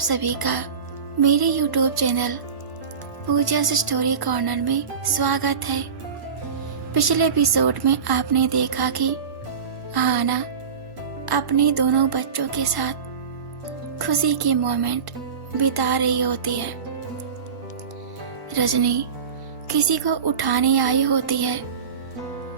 सभी का मेरे YouTube चैनल पूजा स्टोरी कॉर्नर में स्वागत है। पिछले एपिसोड में आपने देखा कि आहाना अपने दोनों बच्चों के साथ खुशी की मोमेंट बिता रही होती है। रजनी किसी को उठाने आई होती है,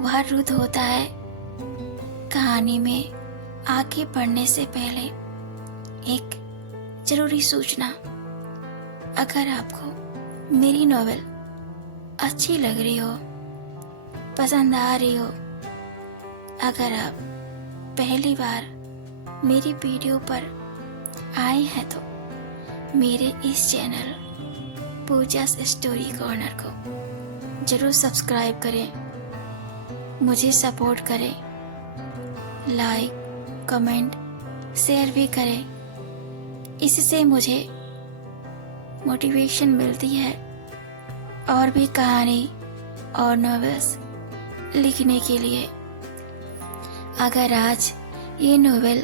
वह रुद्ध होता है। कहानी में आगे बढ़ने से पहले एक जरूरी सूचना, अगर आपको मेरी नॉवेल अच्छी लग रही हो, पसंद आ रही हो, अगर आप पहली बार मेरी वीडियो पर आए हैं तो मेरे इस चैनल पूजा स्टोरी कॉर्नर को जरूर सब्सक्राइब करें, मुझे सपोर्ट करें, लाइक कमेंट शेयर भी करें। इससे मुझे मोटिवेशन मिलती है और भी कहानी और नॉवेल्स लिखने के लिए। अगर आज ये नॉवेल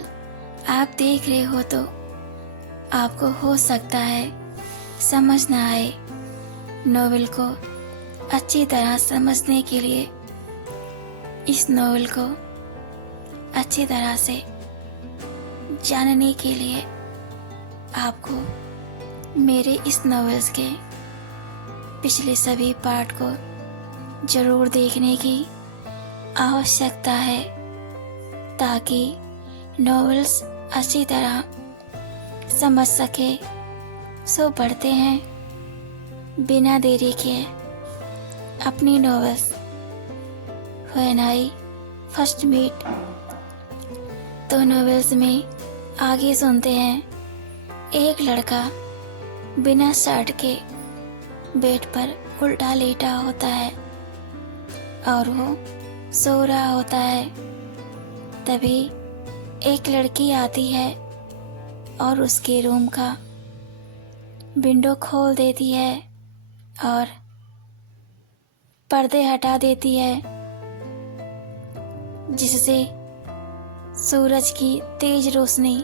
आप देख रहे हो तो आपको हो सकता है समझ ना आए। नॉवेल को अच्छी तरह समझने के लिए, इस नॉवेल को अच्छी तरह से जानने के लिए आपको मेरे इस नॉवेल्स के पिछले सभी पार्ट को जरूर देखने की आवश्यकता है, ताकि नॉवेल्स अच्छी तरह समझ सके। सो पढ़ते हैं बिना देरी के अपनी novels when I first meet. तो नॉवेल्स में आगे सुनते हैं, एक लड़का बिना शर्ट के बेड पर उल्टा लेटा होता है और वो सो रहा होता है। तभी एक लड़की आती है और उसके रूम का विंडो खोल देती है और पर्दे हटा देती है, जिससे सूरज की तेज रोशनी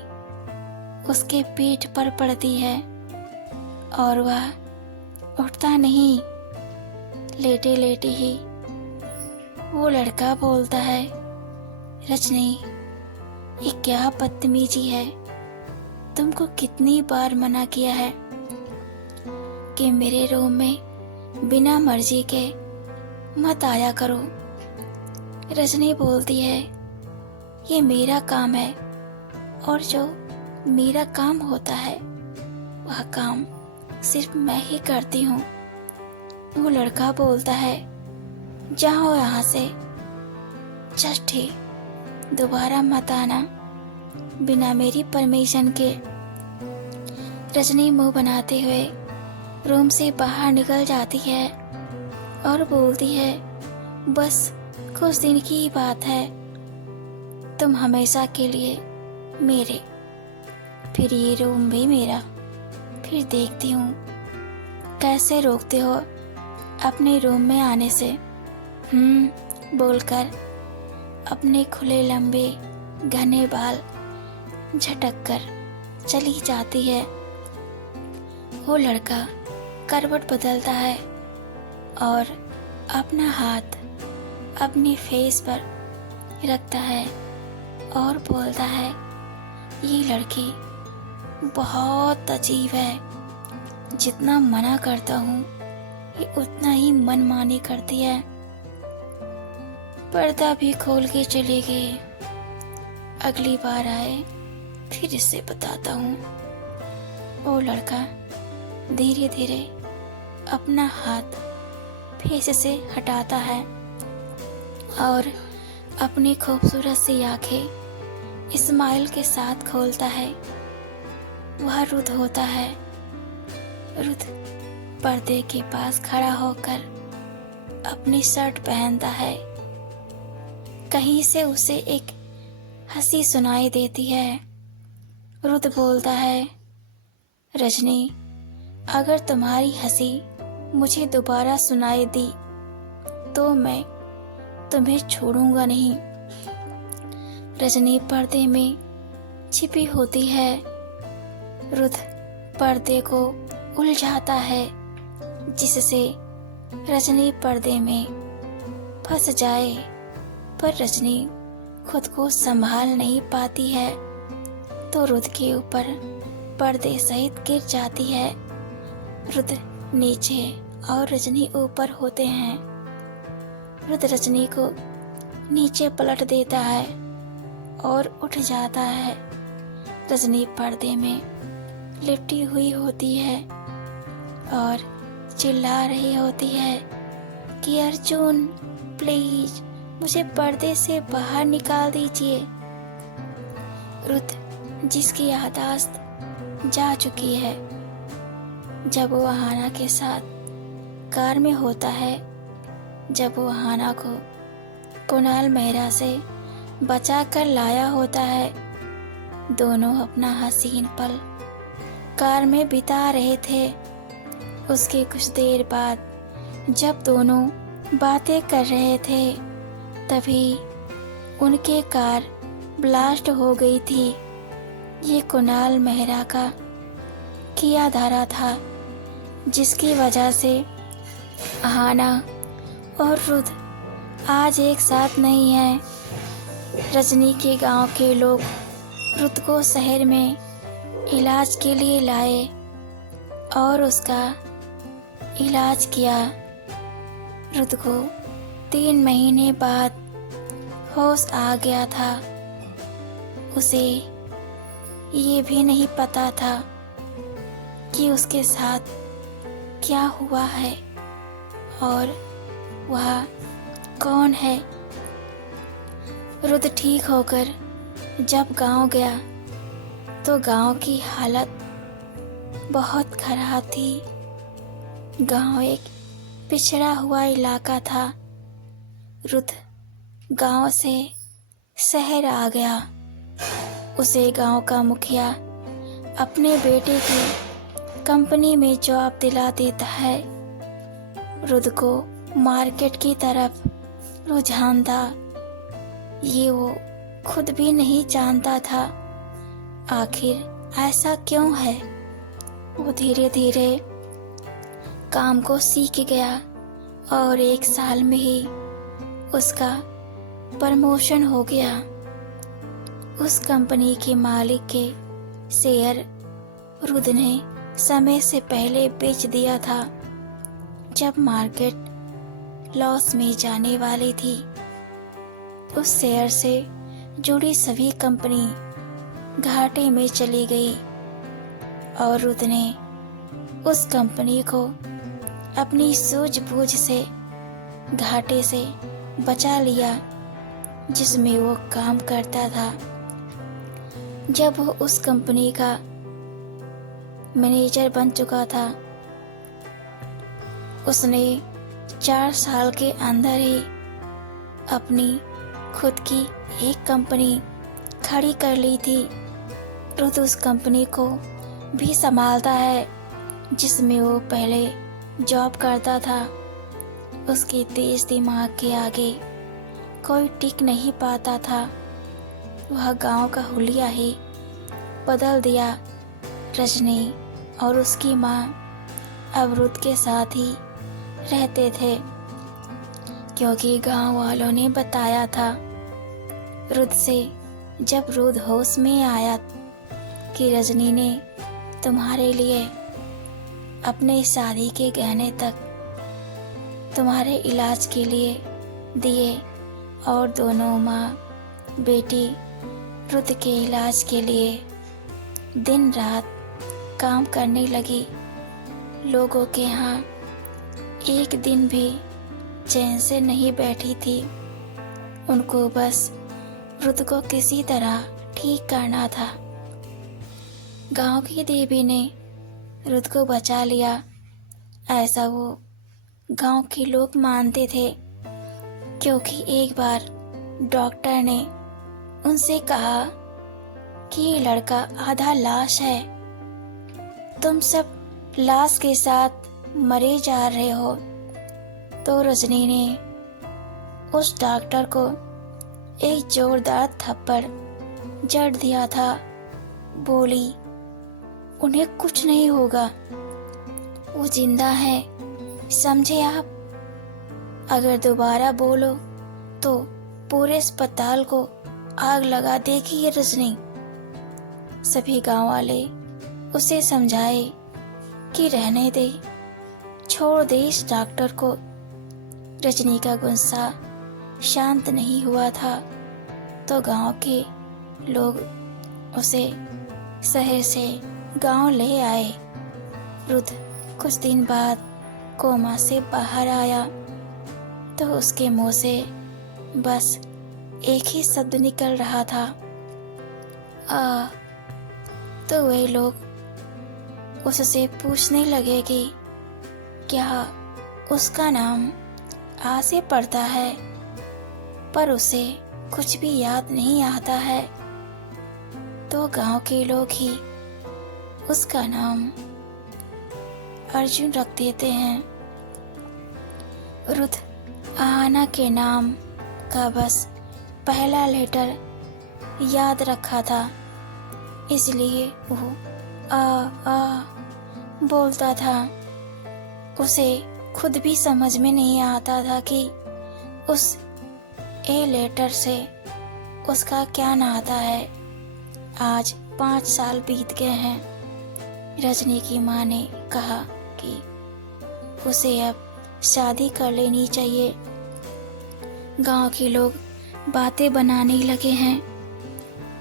उसके पीठ पर पड़ती है और वह उठता नहीं। लेटे लेटे ही वो लड़का बोलता है, रजनी ये क्या बदतमीजी है, तुमको कितनी बार मना किया है कि मेरे रूम में बिना मर्जी के मत आया करो। रजनी बोलती है, ये मेरा काम है और जो मेरा काम होता है वह काम सिर्फ मैं ही करती हूँ। वो लड़का बोलता है, जाओ यहाँ से, जस्ट ही दोबारा मत आना बिना मेरी परमिशन के। रजनी मुंह बनाते हुए रूम से बाहर निकल जाती है और बोलती है, बस कुछ दिन की ही बात है, तुम हमेशा के लिए मेरे, फिर ये रूम भी मेरा। फिर देखती हूँ कैसे रोकते हो अपने रूम में आने से। बोलकर अपने खुले लंबे घने बाल झटक कर चली जाती है। वो लड़का करवट बदलता है और अपना हाथ अपने फेस पर रखता है और बोलता है, ये लड़की बहुत अजीब है, जितना मना करता हूँ ये उतना ही मनमानी करती है। पर्दा भी खोल के चली गई। अगली बार आए फिर इससे बताता हूँ। वो लड़का धीरे धीरे अपना हाथ फेस से हटाता है और अपनी खूबसूरत सी आंखें स्माइल के साथ खोलता है। वह रुद्ध होता है। रुद्ध पर्दे के पास खड़ा होकर अपनी शर्ट पहनता है। कहीं से उसे एक हंसी सुनाई देती है। रुद्ध बोलता है, रजनी अगर तुम्हारी हंसी मुझे दोबारा सुनाई दी तो मैं तुम्हें छोड़ूंगा नहीं। रजनी पर्दे में छिपी होती है। रुद्ध पर्दे को उलझाता है, जिससे रजनी पर्दे में फंस जाए। पर रजनी खुद को संभाल नहीं पाती है तो रुद्र के ऊपर पर्दे सहित गिर जाती है। रुद्र नीचे और रजनी ऊपर होते हैं। रुद्र रजनी को नीचे पलट देता है और उठ जाता है। रजनी पर्दे में लिपटी हुई होती है और चिल्ला रही होती है कि अर्जुन प्लीज मुझे पर्दे से बाहर निकाल दीजिए। रुद्र जिसकी याददाश्त जा चुकी है, जब वो आहाना के साथ कार में होता है, जब वो आहाना को कुणाल मेहरा से बचा कर लाया होता है, दोनों अपना हसीन पल कार में बिता रहे थे। उसके कुछ देर बाद जब दोनों बातें कर रहे थे, तभी उनके कार ब्लास्ट हो गई थी। ये कुणाल मेहरा का किया धारा था, जिसकी वजह से आहाना और रुद्र आज एक साथ नहीं है। रजनी के गांव के लोग रुद्र को शहर में इलाज के लिए लाए और उसका इलाज किया। रुद्र को 3 महीने बाद होश आ गया था। उसे ये भी नहीं पता था कि उसके साथ क्या हुआ है और वह कौन है। रुद्र ठीक होकर जब गांव गया तो गांव की हालत बहुत खराब थी। गांव एक पिछड़ा हुआ इलाका था। रुद्र गांव से शहर आ गया। उसे गांव का मुखिया अपने बेटे की कंपनी में जॉब दिला देता है। रुद्र को मार्केट की तरफ रुझान था। ये वो खुद भी नहीं जानता था आखिर ऐसा क्यों है। वो धीरे धीरे काम को सीख गया और 1 साल में ही उसका प्रमोशन हो गया। उस कंपनी के मालिक के शेयर रुद्र ने समय से पहले बेच दिया था, जब मार्केट लॉस में जाने वाली थी। उस शेयर से जुड़ी सभी कंपनी घाटे में चली गई और रुद्र ने उस कंपनी को अपनी सूझबूझ से घाटे से बचा लिया जिसमें वो काम करता था। जब वो उस कंपनी का मैनेजर बन चुका था, उसने 4 साल के अंदर ही अपनी खुद की एक कंपनी खड़ी कर ली थी। रुद्र उस कंपनी को भी संभालता है जिसमें वो पहले जॉब करता था। उसके तेज दिमाग के आगे कोई टिक नहीं पाता था। वह गांव का हुलिया ही बदल दिया। रजनी और उसकी माँ अब रुद्र के साथ ही रहते थे, क्योंकि गांव वालों ने बताया था रुद्र से जब रुद्र होश में आया कि रजनी ने तुम्हारे लिए अपने शादी के गहने तक तुम्हारे इलाज के लिए दिए और दोनों माँ बेटी रुद्र के इलाज के लिए दिन रात काम करने लगी। लोगों के यहाँ एक दिन भी चैन से नहीं बैठी थी। उनको बस रुद्र को किसी तरह ठीक करना था। गांव की देवी ने रुद्र को बचा लिया, ऐसा वो गांव के लोग मानते थे, क्योंकि एक बार डॉक्टर ने उनसे कहा कि ये लड़का आधा लाश है, तुम सब लाश के साथ मरे जा रहे हो। तो रजनी ने उस डॉक्टर को एक जोरदार थप्पड़ जड़ दिया था। बोली, उन्हें कुछ नहीं होगा, वो जिंदा है, समझे आप। अगर दोबारा बोलो तो पूरे अस्पताल को आग लगा देगी ये रजनी। सभी गांव वाले उसे समझाए कि रहने दे, छोड़ दे इस डॉक्टर को। रजनी का गुस्सा शांत नहीं हुआ था तो गांव के लोग उसे शहर से गांव ले आए। रुद्र कुछ दिन बाद कोमा से बाहर आया तो उसके मुंह से बस एक ही शब्द निकल रहा था, आ। तो वे लोग उससे पूछने लगे कि क्या उसका नाम आ से पड़ता है, पर उसे कुछ भी याद नहीं आता है। तो गांव के लोग ही उसका नाम अर्जुन रख देते हैं। रुद्र आहाना के नाम का बस पहला लेटर याद रखा था, इसलिए वो आ बोलता था। उसे खुद भी समझ में नहीं आता था कि उस ए लेटर से उसका क्या नाता है। आज 5 साल बीत गए हैं। रजनी की माँ ने कहा कि उसे अब शादी कर लेनी चाहिए। गांव के लोग बातें बनाने लगे हैं,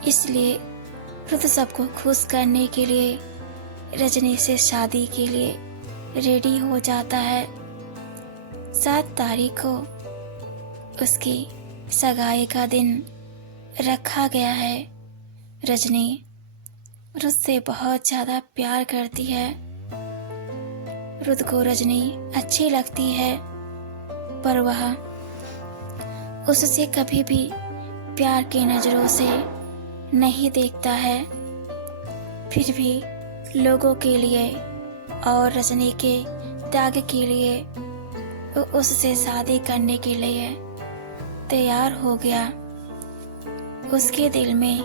इसलिए रुद्र सबको खुश करने के लिए रजनी से शादी के लिए रेडी हो जाता है। 7 तारीख को उसकी सगाई का दिन रखा गया है। रजनी रुद्र से बहुत ज्यादा प्यार करती है। रुद्र को रजनी अच्छी लगती है, पर वह उससे कभी भी प्यार की नजरों से नहीं देखता है। फिर भी लोगों के लिए और रजनी के त्याग के लिए वो उससे शादी करने के लिए तैयार हो गया। उसके दिल में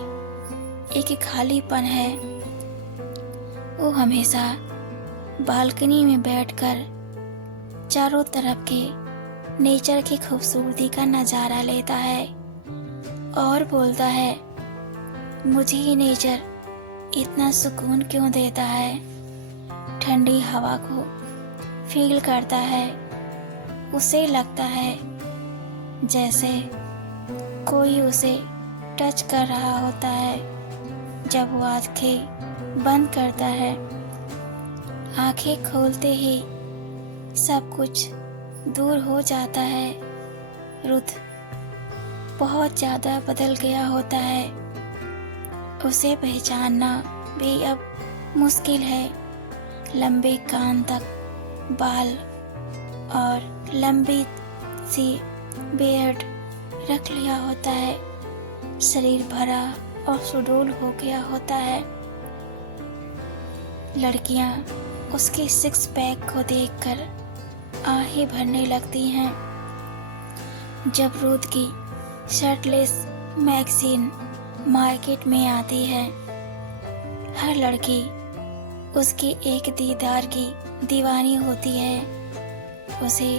एक खालीपन है। वो हमेशा बालकनी में बैठकर चारों तरफ के नेचर की खूबसूरती का नज़ारा लेता है और बोलता है, मुझे ये नेचर इतना सुकून क्यों देता है। ठंडी हवा को फील करता है। उसे लगता है जैसे कोई उसे टच कर रहा होता है। जब वो आंखें बंद करता है, आंखें खोलते ही सब कुछ दूर हो जाता है। रुद्र बहुत ज़्यादा बदल गया होता है। उसे पहचानना भी अब मुश्किल है। लंबे कान तक बाल और लंबी सी बियर्ड रख लिया होता है। शरीर भरा और सुडौल हो गया होता है। लड़कियां उसके 6 पैक को देखकर आहें भरने लगती हैं। जब रुद्र की शर्टलेस मैगजीन मार्केट में आती है, हर लड़की उसके एक दीदार की दीवानी होती है। उसे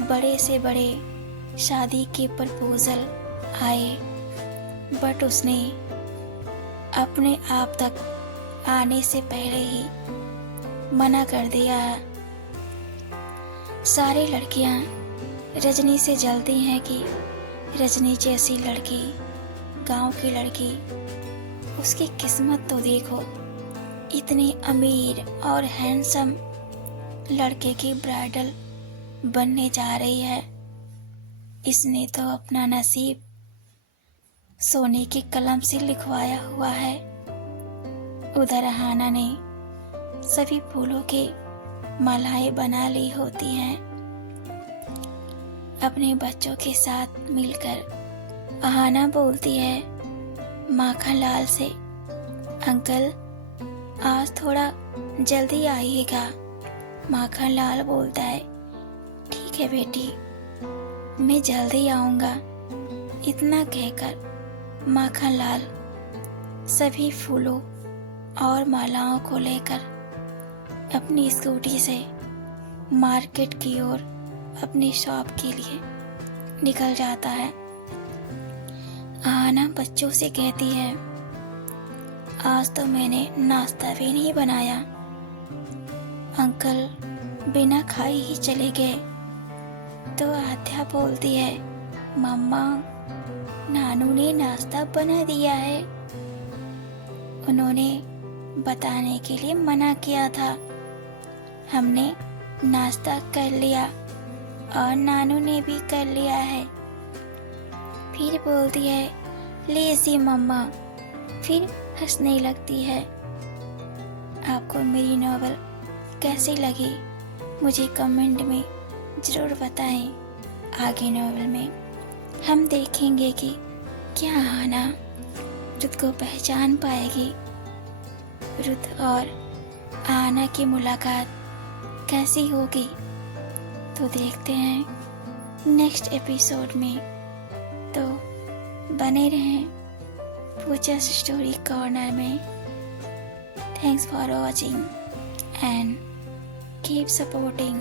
बड़े से बड़े शादी के प्रपोजल आए, बट उसने अपने आप तक आने से पहले ही मना कर दिया। सारी लड़कियां रजनी से जलती हैं कि रजनी जैसी लड़की, गांव की लड़की, उसकी किस्मत तो देखो, इतनी अमीर और हैंडसम लड़के की ब्राइडल बनने जा रही है। इसने तो अपना नसीब सोने की कलम से लिखवाया हुआ है। उधर हाना ने सभी फूलों के मालाएं बना ली होती हैं। अपने बच्चों के साथ मिलकर अहाना बोलती है माखन लाल से, अंकल आज थोड़ा जल्दी आइएगा। माखन लाल बोलता है, ठीक है बेटी, मैं जल्दी आऊँगा। इतना कहकर माखन लाल सभी फूलों और मालाओं को लेकर अपनी स्कूटी से मार्केट की ओर अपनी शॉप के लिए निकल जाता है। आना बच्चों से कहती है, आज तो मैंने नाश्ता भी नहीं बनाया, अंकल बिना खाए ही चले गए। तो आद्या बोलती है, मम्मा नानू ने नाश्ता बना दिया है, उन्होंने बताने के लिए मना किया था, हमने नाश्ता कर लिया और नानू ने भी कर लिया है। फिर बोलती है, लेजी मम्मा, फिर हंसने लगती है। आपको मेरी नॉवल कैसी लगी मुझे कमेंट में ज़रूर बताएं। आगे नॉवल में हम देखेंगे कि क्या आना रुत को पहचान पाएगी, रुत और आना की मुलाकात कैसी होगी। तो देखते हैं नेक्स्ट एपिसोड में। तो बने रहें पूजा's स्टोरी कॉर्नर में। Thanks for watching and keep supporting